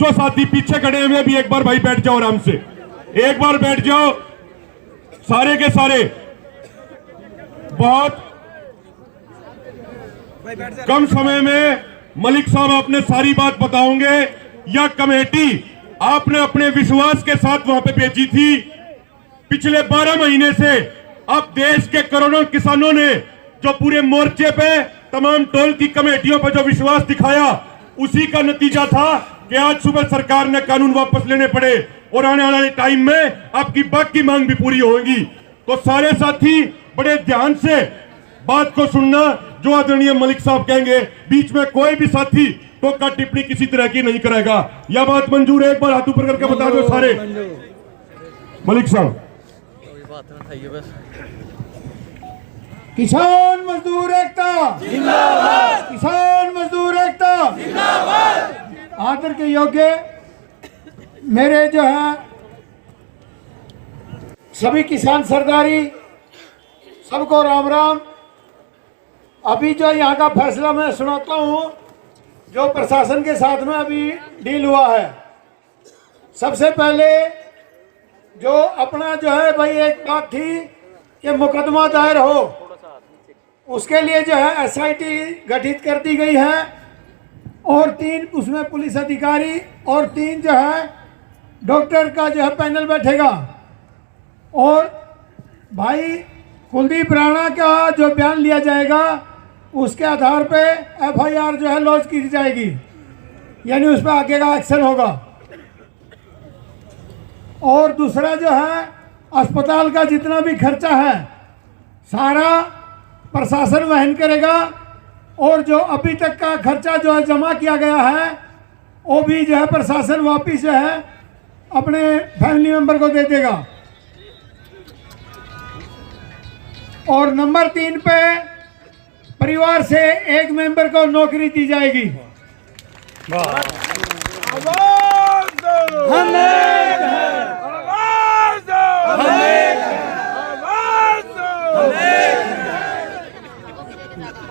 जो साथी पीछे खड़े हुए भी एक बार भाई बैठ जाओ आराम से, एक बार बैठ जाओ सारे के सारे। बहुत कम समय में मलिक साहब आपने सारी बात बताओगे। यह कमेटी आपने अपने विश्वास के साथ वहां पे भेजी थी। पिछले 12 महीने से अब देश के करोड़ों किसानों ने जो पूरे मोर्चे पे तमाम टोल की कमेटियों पर जो विश्वास दिखाया, उसी का नतीजा था कि आज सुबह सरकार ने कानून वापस लेने पड़े और आने वाले टाइम में आपकी बाकी मांग भी पूरी होगी। तो सारे साथी बड़े ध्यान से बात को सुनना, जो आदरणीय मलिक साहब कहेंगे बीच में कोई भी साथी टोका टिप्पणी किसी तरह की नहीं करेगा। यह बात मंजूर है? एक बार हाथ ऊपर करके बता दो सारे। मलिक साहब, किसान मजदूर एकता जिंदाबाद, किसान मजदूर एकता जिंदाबाद। आदर के योग्य मेरे जो है सभी किसान सरदारी, सबको राम राम। अभी जो यहाँ का फैसला मैं सुनाता हूँ, जो प्रशासन के साथ में अभी डील हुआ है। सबसे पहले जो अपना जो है भाई एक बात थी कि मुकदमा दायर हो, उसके लिए जो है एसआईटी गठित कर दी गई है और 3 उसमें पुलिस अधिकारी और 3 जो है डॉक्टर का जो है पैनल बैठेगा। और भाई कुलदीप राणा का जो बयान लिया जाएगा, उसके आधार पे एफआईआर जो है लॉन्च की जाएगी, यानी उस पर आगे का एक्शन होगा। और दूसरा जो है अस्पताल का जितना भी खर्चा है सारा प्रशासन वहन करेगा, और जो अभी तक का खर्चा जो है जमा किया गया है वो भी जो है प्रशासन वापिस जो है अपने फैमिली मेंबर को दे देगा। और नंबर 3 पे परिवार से एक मेंबर को नौकरी दी जाएगी।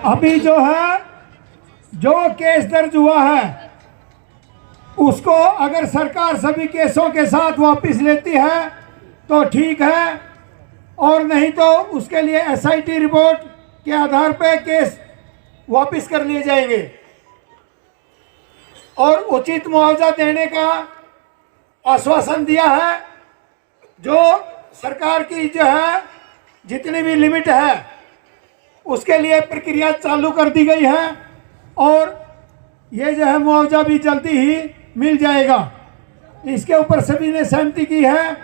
अभी जो है जो केस दर्ज हुआ है उसको अगर सरकार सभी केसों के साथ वापस लेती है तो ठीक है, और नहीं तो उसके लिए एसआईटी रिपोर्ट के आधार पर केस वापस कर लिए जाएंगे। और उचित मुआवजा देने का आश्वासन दिया है। जो सरकार की जो है जितनी भी लिमिट है उसके लिए प्रक्रिया चालू कर दी गई है, और ये जो है मुआवजा भी जल्दी ही मिल जाएगा। इसके ऊपर सभी ने सहमति की है,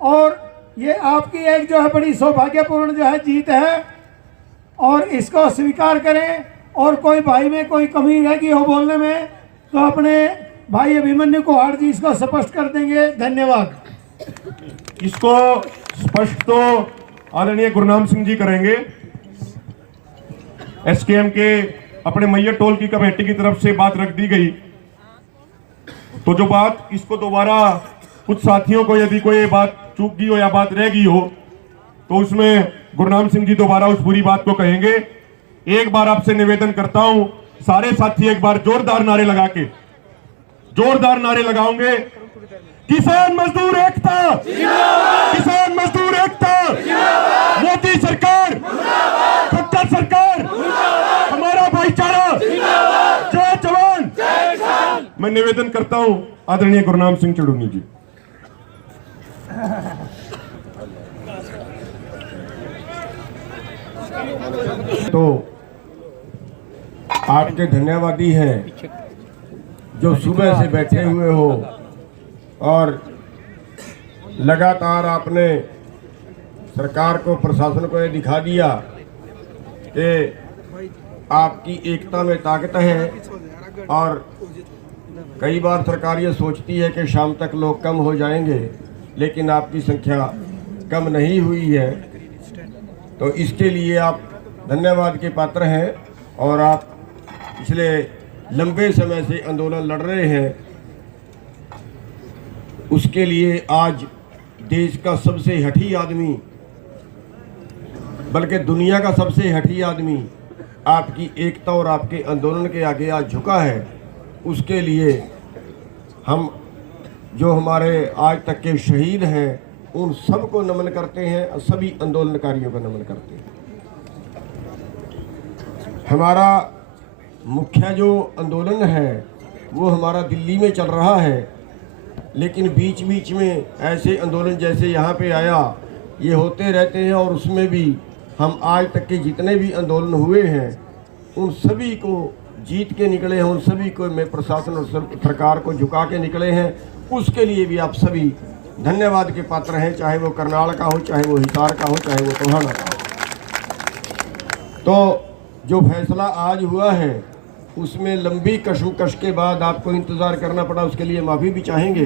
और ये आपकी एक जो है बड़ी सौभाग्यपूर्ण जो है जीत है, और इसको स्वीकार करें। और कोई भाई में कोई कमी रहेगी हो बोलने में तो अपने भाई अभिमन्यु कुहाड़ जी इसको स्पष्ट कर देंगे। धन्यवाद। इसको स्पष्ट तो आदरणीय गुरनाम सिंह जी करेंगे। एसकेएम के अपने मैया टोल की कमेटी की तरफ से बात रख दी गई, तो जो बात इसको दोबारा कुछ साथियों को यदि कोई बात चूक गई हो या बात रह गई हो तो उसमें गुरनाम सिंह जी दोबारा उस पूरी बात को कहेंगे। एक बार आपसे निवेदन करता हूं, सारे साथी एक बार जोरदार नारे लगा के, जोरदार नारे लगाओगे। किसान मजदूर एकता जिंदाबाद, किसान मजदूर एकता जिंदाबाद, मोदी सरकार जिंदाबाद, खट्टर सरकार जिंदाबाद, हमारा भाईचारा जिंदाबाद, जय जवान जय किसान। मैं निवेदन करता हूं आदरणीय गुरनाम सिंह चढ़ूनी जी। तो आपके धन्यवादी हैं जो सुबह से बैठे हुए हो, और लगातार आपने सरकार को, प्रशासन को ये दिखा दिया कि आपकी एकता में ताकत है। और कई बार सरकार ये सोचती है कि शाम तक लोग कम हो जाएंगे, लेकिन आपकी संख्या कम नहीं हुई है। तो इसके लिए आप धन्यवाद के पात्र हैं, और आप पिछले लंबे समय से आंदोलन लड़ रहे हैं। उसके लिए आज देश का सबसे हठी आदमी, बल्कि दुनिया का सबसे हठी आदमी आपकी एकता और आपके आंदोलन के आगे आज झुका है। उसके लिए हम जो हमारे आज तक के शहीद हैं उन सबको नमन करते हैं और सभी आंदोलनकारियों को नमन करते हैं। हमारा मुख्य जो आंदोलन है वो हमारा दिल्ली में चल रहा है, लेकिन बीच बीच में ऐसे आंदोलन जैसे यहाँ पे आया ये होते रहते हैं, और उसमें भी हम आज तक के जितने भी आंदोलन हुए हैं उन सभी को जीत के निकले हैं, उन सभी को मैं प्रशासन और सरकार को झुका के निकले हैं। उसके लिए भी आप सभी धन्यवाद के पात्र हैं, चाहे वो करनाल का हो, चाहे वो हिसार का हो, चाहे वो टोहाना का हो। तो जो फैसला आज हुआ है उसमें लंबी कशमकश के बाद आपको इंतज़ार करना पड़ा, उसके लिए माफ़ी भी चाहेंगे,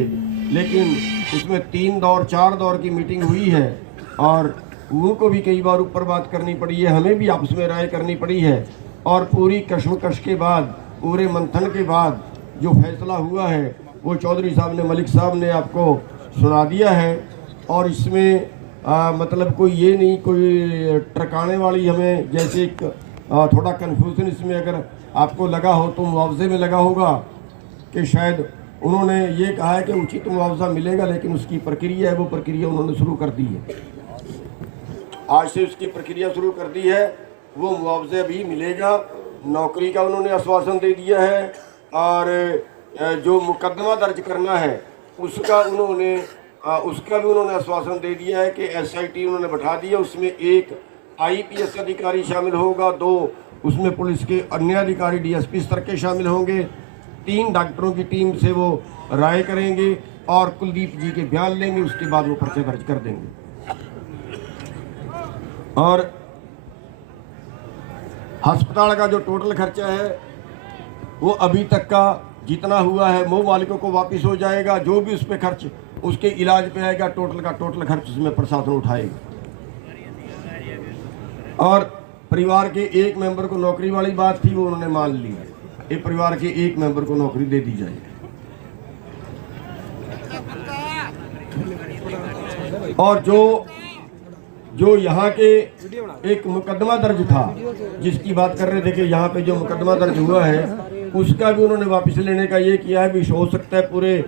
लेकिन उसमें 3 दौर 4 दौर की मीटिंग हुई है और उनको भी कई बार ऊपर बात करनी पड़ी है, हमें भी आपस में राय करनी पड़ी है, और पूरी कशमकश के बाद, पूरे मंथन के बाद जो फैसला हुआ है वो चौधरी साहब ने, मलिक साहब ने आपको सुना दिया है। और इसमें मतलब कोई ये नहीं, कोई टरकाने वाली हमें जैसे एक थोड़ा कन्फ्यूजन इसमें अगर आपको लगा हो तो मुआवजे में लगा होगा कि शायद उन्होंने ये कहा है कि उचित मुआवजा मिलेगा, लेकिन उसकी प्रक्रिया है वो प्रक्रिया उन्होंने शुरू कर दी है। आज से उसकी प्रक्रिया शुरू कर दी है, वो मुआवजा भी मिलेगा। नौकरी का उन्होंने आश्वासन दे दिया है, और जो मुकदमा दर्ज करना है उसका भी उन्होंने आश्वासन दे दिया है कि SIT उन्होंने बैठा दिया, उसमें 1 IPS अधिकारी शामिल होगा, 2 उसमें पुलिस के अन्य अधिकारी DSP स्तर के शामिल होंगे, 3 डॉक्टरों की टीम से वो राय करेंगे और कुलदीप जी के बयान लेंगे, उसके बाद वो पर्चे दर्ज कर देंगे। और अस्पताल का जो टोटल खर्चा है वो अभी तक का जितना हुआ है वो मालिकों को वापस हो जाएगा, जो भी उस पर खर्च उसके इलाज पे आएगा टोटल का टोटल खर्च उसमें प्रशासन उठाएगा। और परिवार के एक मेंबर को नौकरी वाली बात थी वो उन्होंने मान ली है, एक परिवार के एक मेंबर को नौकरी दे दी जाएगी। और जो यहाँ के एक मुकदमा दर्ज था जिसकी बात कर रहे थे कि यहाँ पे जो मुकदमा दर्ज हुआ है उसका भी उन्होंने वापस लेने का ये किया है। भी हो सकता है पूरे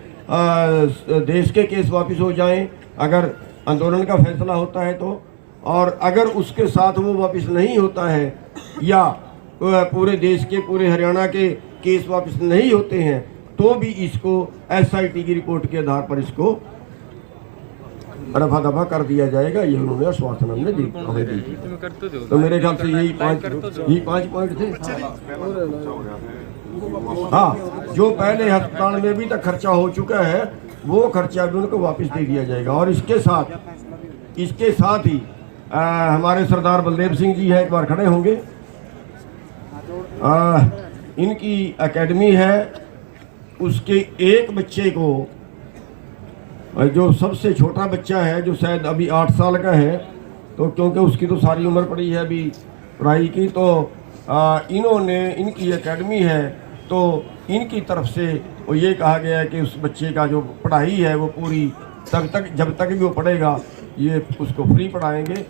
देश के केस वापस हो जाएं अगर आंदोलन का फैसला होता है तो, और अगर उसके साथ वो वापस नहीं होता है या पूरे देश के, पूरे हरियाणा के केस वापस नहीं होते हैं तो भी इसको SIT की रिपोर्ट के आधार पर इसको रफा दफा कर दिया जाएगा। ये उन्होंने आश्वासन हमें दी। तो मेरे ख्याल से यही 5 पॉइंट थे। हाँ, जो पहले अस्पताल में भी तक खर्चा हो चुका है वो खर्चा भी उनको वापस दे दिया जाएगा। और इसके साथ ही हमारे सरदार बलदेव सिंह जी हैं, एक बार खड़े होंगे। इनकी एकेडमी है, उसके एक बच्चे को, जो सबसे छोटा बच्चा है जो शायद अभी 8 साल का है, तो क्योंकि उसकी तो सारी उम्र पड़ी है अभी पढ़ाई की, तो इन्होंने, इनकी एकेडमी है तो इनकी तरफ से वो ये कहा गया है कि उस बच्चे का जो पढ़ाई है वो पूरी जब तक भी वो पढ़ेगा ये उसको फ्री पढ़ाएंगे।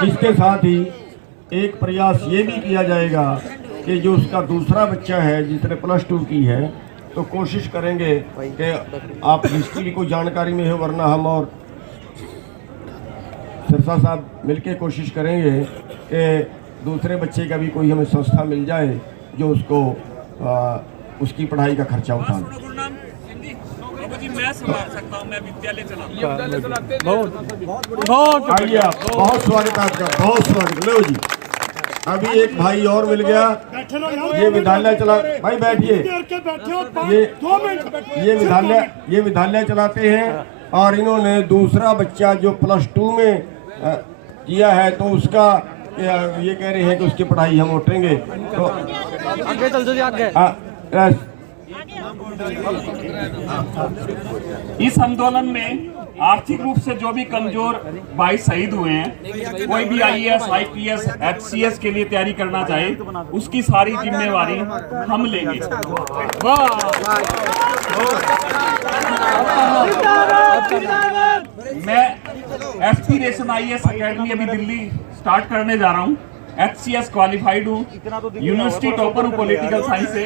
इसके साथ ही एक प्रयास ये भी किया जाएगा कि जो उसका दूसरा बच्चा है जिसने +2 की है, तो कोशिश करेंगे कि आप जिसकी भी कोई जानकारी में हो, वरना हम और सिरसा साहब मिलके कोशिश करेंगे कि दूसरे बच्चे का भी कोई हमें संस्था मिल जाए जो उसको उसकी पढ़ाई का खर्चा उठा ले। मैं संभाल सकता हूं, मैं विद्यालय चलाता आइए, बहुत स्वागत आपका, बहुत स्वागत। लो जी, अभी एक भाई और मिल गया, ये विद्यालय चला, भाई बैठिए, ये विद्यालय चलाते हैं और इन्होंने दूसरा बच्चा जो +2 में किया है तो उसका ये कह रहे हैं कि उसकी पढ़ाई हम उठेंगे। तो आगे चल दो जी, आगे इस आंदोलन में आर्थिक रूप से जो भी कमजोर भाई शहीद हुए हैं, कोई भी IAS, IPS, HCS के लिए तैयारी करना चाहे, उसकी सारी जिम्मेवारी हम लेंगे। मैं एस्पिरेशन IAS अकेडमी अभी दिल्ली स्टार्ट करने जा रहा हूँ। HCS क्वालिफाइड हूँ, यूनिवर्सिटी टॉपर हूँ पॉलिटिकल साइंस से।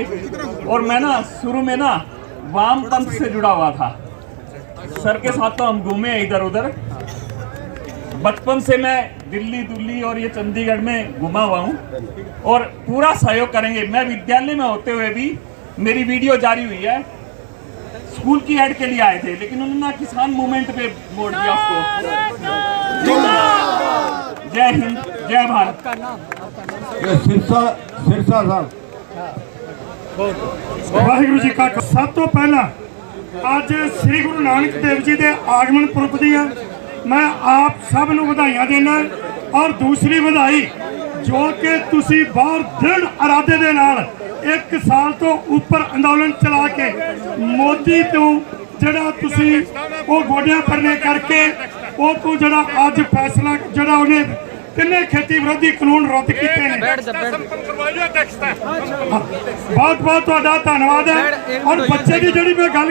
और मैं ना शुरू में ना वामपंथ से जुड़ा हुआ था। सर के साथ तो हम घूमे इधर उधर। बचपन से मैं दिल्ली और ये चंडीगढ़ में घुमा हुआ हूँ और पूरा सहयोग करेंगे। मैं विद्यालय में होते हुए भी मेरी वीडियो जारी हुई है। स्कूल की ऐड के लिए आए थे, लेकिन उन्होंने किसान मूवमेंट पे मोड़ दिया उसको। जय हिंद, जय भारत। ये सिरसा साहब। वाहिगुरु जी का सब तो पहला ਅੱਜ ਸ੍ਰੀ ਗੁਰੂ ਨਾਨਕ ਦੇਵ ਜੀ ਦੇ ਆਗਮਨ ਪੁਰਬ ਦੀਆਂ ਮੈਂ ਆਪ ਸਭ ਨੂੰ ਵਧਾਈਆਂ ਦੇਣਾ। ਔਰ ਦੂਸਰੀ ਵਧਾਈ ਜੋ ਕਿ ਤੁਸੀਂ ਬਾਹਰ ਦ੍ਰਿੜ ਇਰਾਦੇ ਦੇ ਨਾਲ 1 ਸਾਲ ਤੋਂ ਉੱਪਰ ਅੰਦੋਲਨ ਚਲਾ ਕੇ ਮੋਦੀ ਤੋਂ ਜਿਹੜਾ ਤੁਸੀਂ ਉਹ ਗੋਡਿਆਂ ਪਰਨੇ ਕਰਕੇ ਉਹ ਤੋਂ ਜਿਹੜਾ ਅੱਜ ਫੈਸਲਾ ਜਿਹੜਾ ਉਹਨੇ ਕਿੰਨੇ ਖੇਤੀ ਵਿਰੋਧੀ ਕਾਨੂੰਨ ਰੱਦ ਕੀਤੇ ਨੇ। ਬਹੁਤ ਬਹੁਤ ਤੁਹਾਡਾ ਧੰਨਵਾਦ ਹੈ। ਔਰ ਬੱਚੇ ਦੀ ਜਿਹੜੀ ਮੈਂ ਗੱਲ